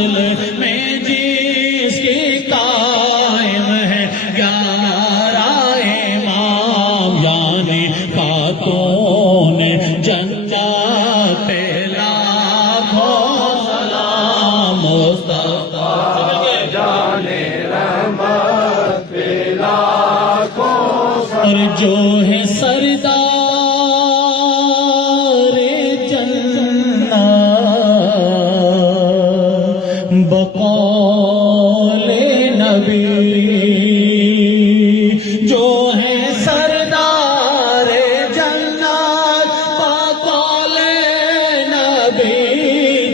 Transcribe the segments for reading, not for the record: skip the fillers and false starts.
اصل میں جس کی قائم ہے 11 امام یعنی خاتون جنت پہ لاکھوں سلام مصطفیٰ جانے رحمت پہ لاکھوں سلام اور جو ہے سردار جنت بقول نبی جو ہے سردار جنت بقول نبی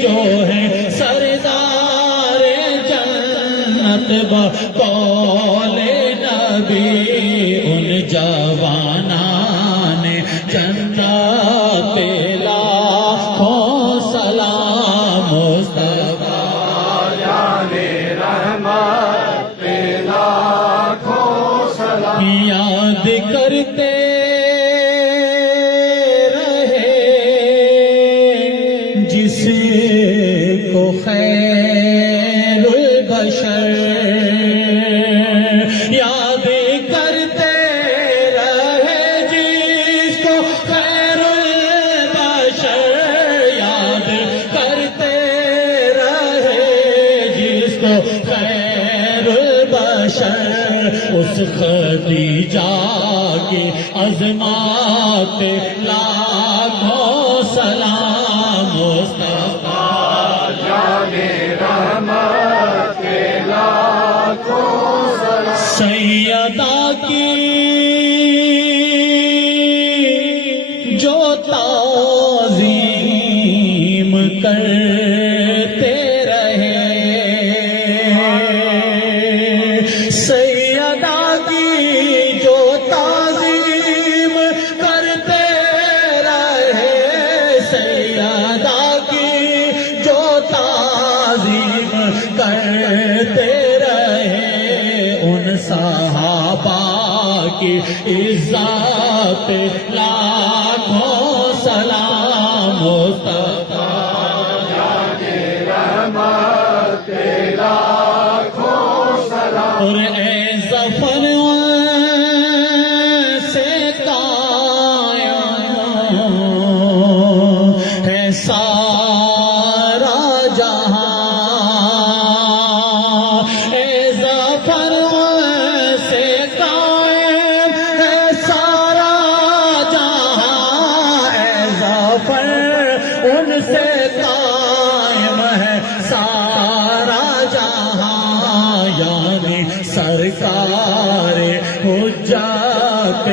جو ہے سردار جنت بقول نبی ان جوانان جنت پہ لاکھوں سلام مصطفیٰ یاد کرتے رہے جس کو خیر البشر یاد کرتے رہے جس کو خیر البشر یاد کرتے رہے جس کو خیر البشر اس خدیجہ کی عظمت لاکھوں سلام مصطفیٰ جانے رحمت کے لاکھوں سلام سیدہ کی جو تعظیم کرتے رہے سیدہ کی جو تعظیم کرتے رہے سیدہ کی جو تعظیم کرتے رہے ان صحابہ کی عزت لاکھوں سلام مصطفیٰ جانے رحمت لاکھوں سلام اور اے ظفر سے قائم ہے سارا جہاں اے ظفر سے قائم ہے سارا جہاں اے ظفر ان سے قائم ہے سارا جہاں یعنی سرکار حجت